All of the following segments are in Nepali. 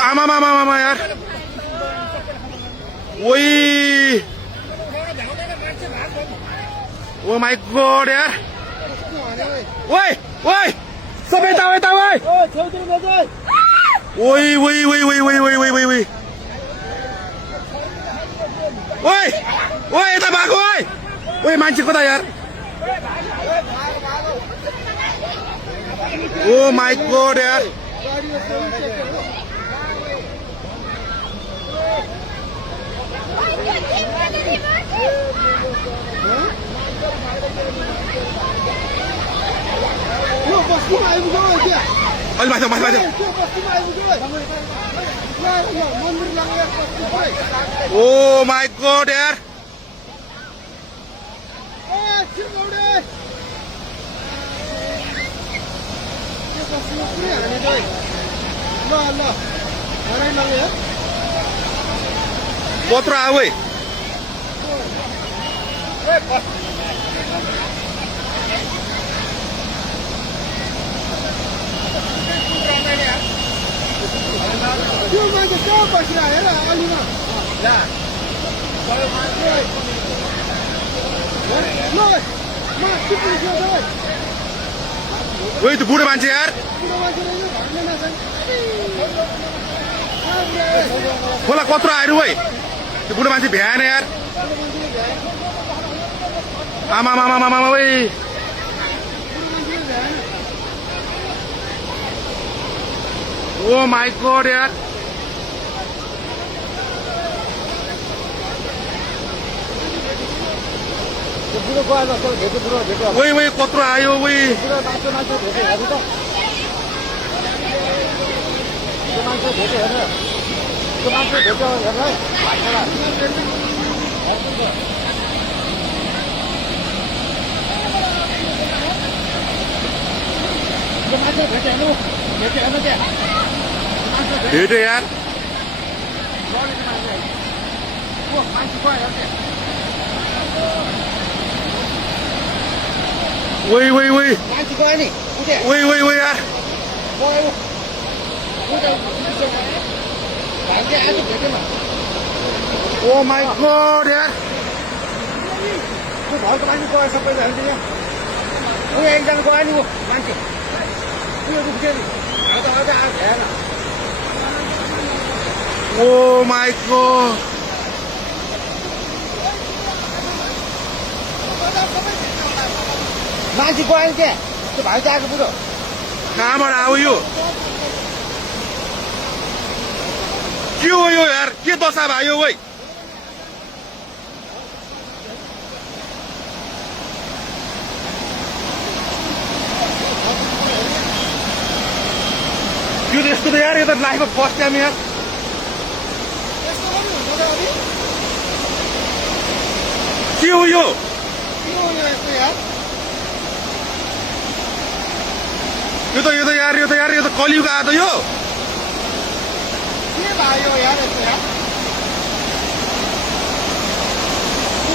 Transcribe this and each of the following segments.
आमा यार ओइ ओ माई गॉड यार ओइ ओइ सब यता ओइ ओइ ओइ ओइ ओइ ओइ ओइ ओइ ओइ ओइ ओइ ओइ यता भागो ओइ ओइ मान्छे कता यार ओ माई गॉड यार ओ माई गॉड यार कत्रो आऊ है ओइ त्यो बुढो मान्छे यार खोला कत्रो आएर है त्यो बुढो मान्छे भ्याएन यार आमा ओइ ओ माई गॉड यार ओइ ओइ कत्रो आयो ओइ भेट्यो यार ओइ ओइ ओइ ओइ ओइ ओइ यार ओ माई गॉड यार घरको मान्छे गयो सबैजना एकजना गयो नि मान्छे उयो रुख्यो नि आउँदा भएन ओ माई गॉड मान्छे गयो नि त्यहाँ त्यो भाइ आएको बुढो कहाँबाट आऊ यो के हो यो यार के दशा भयो ओइ यो यस्तो त यार यो त लाइफमा फर्स्ट टाइम यार के हो यो यो त कलियुग आयो त यो के भयो यार यस्तो यार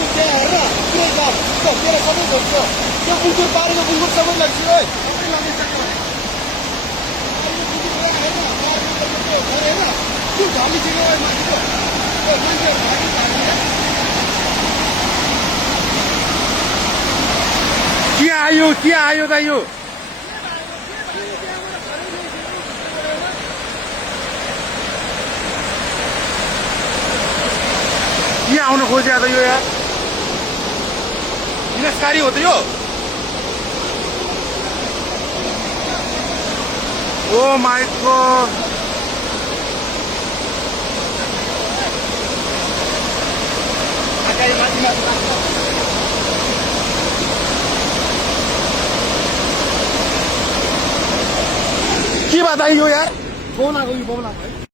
हेर के तेरो सबै घोट्यो त्यो बुङ्कुर पारेको बुङ्कुर सबै लाग्छ है सबै लागिसक्यो त्यो झलिसक्यो मान्छेको के आयो त यो के आउन खोज्या त यो यार विनाशकारी हो त यो ओ माई गॉड के बात आयो यार बोला